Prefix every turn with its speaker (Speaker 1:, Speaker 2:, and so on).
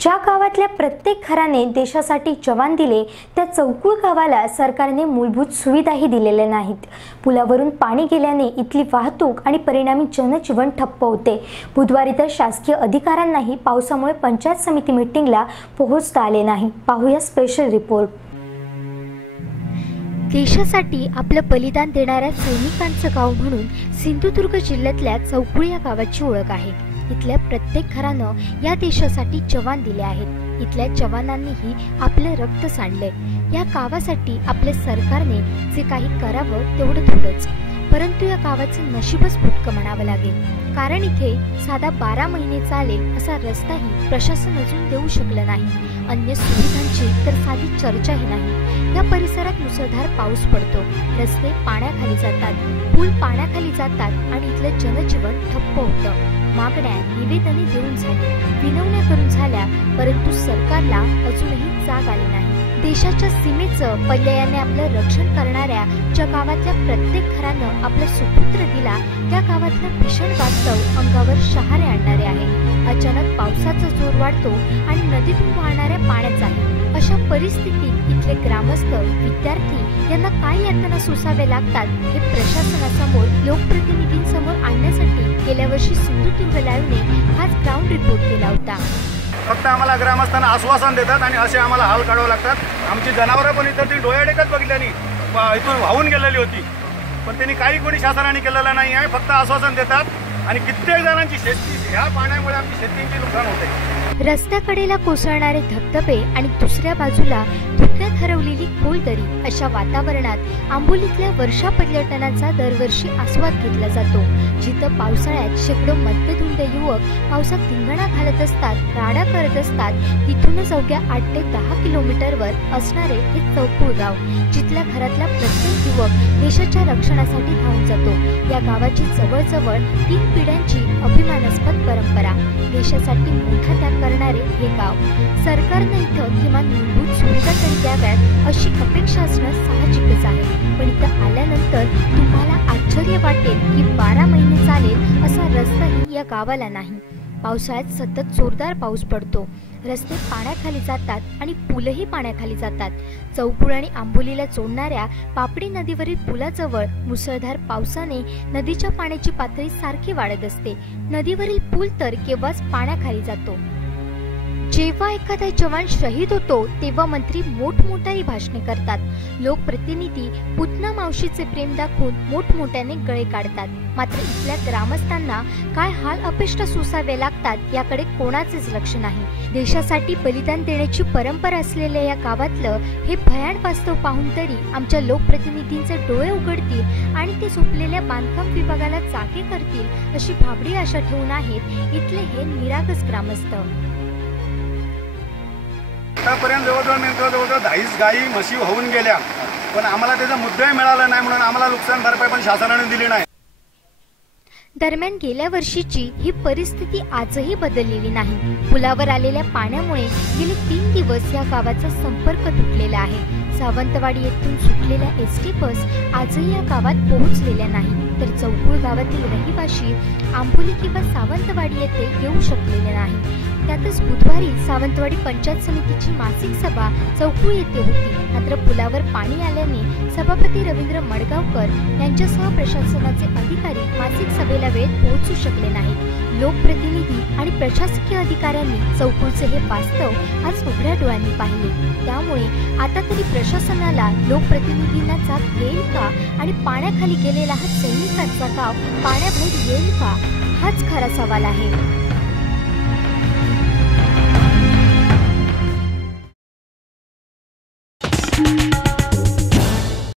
Speaker 1: ज्या गावातल्या प्रत्येक घराने देशासाठी जवान दिले त्या चौकुळ गावाला सरकारने मूलभूत सुविधाही दिलेल्या नाहीत. पुलावरून पाणी गेल्याने इथली वाहतूक आणि परिणामी जनजीवन ठप्प होते बुधवारी तर शासकीय अधिकाऱ्यांनाही पावसामुळे पंचायत समिती मिटिंगला पोहोचता आले नाही. पाहूया स्पेशल रिपोर्ट देशासाठी आपलं बलिदान देणाऱ्या सैनिकांचं गाव म्हणून सिंधुदुर्ग जिल्ह्यातल्या चौकुळ या गावाची ओळख आहे. इथल्या प्रत्येक घरानं या देशासाठी जवान दिले आहेत. इथल्या जवानांनीही आपले रक्त सांडले या गावासाठी आपल्या सरकारने जे काही करावं तेवढं थोडंच परंतु या गावाचं नशीबच फुटकं म्हणावं लागेल. कारण इथे साधा बारा महिने चालेल असा रस्ताही प्रशासन अजून देऊ शकलं नाही. अन्य सुविधांची तर साधी चर्चाही नाही. या परिसरात मुसळधार पाऊस पडतो. रस्ते पाण्याखाली जातात. पूल पाण्याखाली जातात आणि इथलं जनजीवन ठप्प होतं. मागण्या निवेदने देऊन झाली. विनवण्या करून झाल्या परंतु सरकारला अजूनही जाग आली नाही. देशाच्या सीमेचं पर्यायाने आपलं रक्षण करणाऱ्या ज्या गावातल्या प्रत्येक घरानं आपला सुपुत्र दिला त्या गावातलं भीषण वास्तव अंगावर शहारे आणणारे आहे. अचानक पावसाचा जोर वाढतो आणि नदीतून वाहणाऱ्या पाण्याचाही अशा परिस्थितीत इथले ग्रामस्थ विद्यार्थी यांना काय यातना सोसावे लागतात हे प्रशासनासमोर लोकप्रतिनिधींसमोर आणण्यासाठी गेल्या वर्षी सिंधुदुर्ग लाईव्हने हाच ग्राउंड रिपोर्ट केला होता.
Speaker 2: फक्त आम्हाला ग्रामस्थांना आश्वासन देतात आणि असे आम्हाला हाल काढावे लागतात. आमची जनावरं पण इथं ती डोळ्याडेकच बघितल्यानी वा- इथून वाहून गेलेली होती. पण त्यांनी काही कोणी शासनाने केलेलं नाही आहे फक्त आश्वासन देतात. आणि कित्येक जणांची शेती. ह्या पाण्यामुळे आमची शेतींची नुकसान होते.
Speaker 1: रस्त्याकडेला कोसळणारे धबधबे आणि दुसऱ्या बाजूला धुक्यात हरवलेली खोलदरी अशा वातावरणात आंबोलीतल्या वर्षा पर्यटनाचा दरवर्षी आस्वाद घेतला जातो. जिथं पावसाळ्यात शेकडो मद्यधुंद युवक पावसात धिंगणा घालत असतात राडा करत असतात. तिथूनच अवघ्या आठ ते दहा किलोमीटरवर असणारे हे चौकूळ गाव जिथल्या घरातला प्रत्येक युवक देशाच्या रक्षणासाठी धावून जातो. या गावाची जवळजवळ तीन पिढ्यांची अभिमानास्पद परंपरा. देशासाठी मोठा त्याग करणारे हे गाव. सरकारनं इथं किमान मूलभूत सुविधा तरी द्याव्यात अशी अपेक्षा असणं साहजिकच आहे. पण इथं आल्यानंतर तुम्हाला आश्चर्य वाटेल की बारा महिने चालेल असा रस्ताही या गावाला नाही. पावसाळ्यात सतत जोरदार पाऊस पडतो. रस्ते पाण्याखाली जातात आणि पुलही पाण्याखाली जातात. चौकुळ आणि आंबोलीला जोडणाऱ्या पापडी नदीवरील पुलाजवळ मुसळधार पावसाने नदीच्या पाण्याची पातळी सारखी वाढत असते. नदीवरील पूल तर केव्हाच पाण्याखाली जातो. जेव्हा एखादा जवान शहीद होतो तेव्हा मंत्री मोठमोठ्याही भाषणे करतात. लोकप्रतिनिधी पुतना मावशीचे प्रेम दाखवून मोठमोठ्याने गळे काढतात. मात्र इथल्या ग्रामस्थांना काय हाल अपेष्ट सोसावे लागतात याकडे कोणाचेच लक्ष नाही. देशासाठी बलिदान देण्याची परंपरा असलेल्या या गावातलं हे भयान वास्तव पाहून तरी आमच्या लोकप्रतिनिधींचे डोळे उघडतील आणि ते झोपलेल्या बांधकाम विभागाला जागे करतील अशी भाबडी आशा ठेवून आहेत इथले हे निरागस ग्रामस्थ.
Speaker 2: आतापर्यंत जवळजवळ नेमकं जवळजवळ दहाच गायी म्हशी होऊन गेल्या. पण आम्हाला त्याचा मुद्दाही मिळाला नाही म्हणून आम्हाला नुकसान भरपाई पण शासनाने दिली नाही.
Speaker 1: दरम्यान गेल्या वर्षीची ही परिस्थिती आजही बदललेली नाही. पुलावर आलेल्या पाण्यामुळे गेले तीन दिवस या गावाचा संपर्क तुटलेला आहे. सावंतवाडी येथून सुटलेल्या एस टी बस आजही या गावात पोहोचलेल्या नाही. तर चौकूळ गावातील रहिवाशी आंबोली किंवा सावंतवाडी येथे येऊ शकलेले नाही. त्यातच बुधवारी सावंतवाडी पंचायत समितीची मासिक सभा चौकू येथे होती. मात्र पुलावर पाणी आल्याने सभापती रवींद्र मडगावकर यांच्यासह प्रशासनाचे अधिकारी मासिक सभेला वेळेत पोहोचू शकले नाहीत. लोकप्रतिनिधी आणि प्रशासकीय अधिकाऱ्यांनी चौकूचे हे वास्तव आज उघड्या डोळ्यांनी पाहिले. त्यामुळे आता तरी प्रशासनाला लोकप्रतिनिधींना जात येईल का आणि पाण्याखाली गेलेला हा सैनिकांचा गाव पाण्याबाहेर येईल का? हाच खरा सवाल आहे.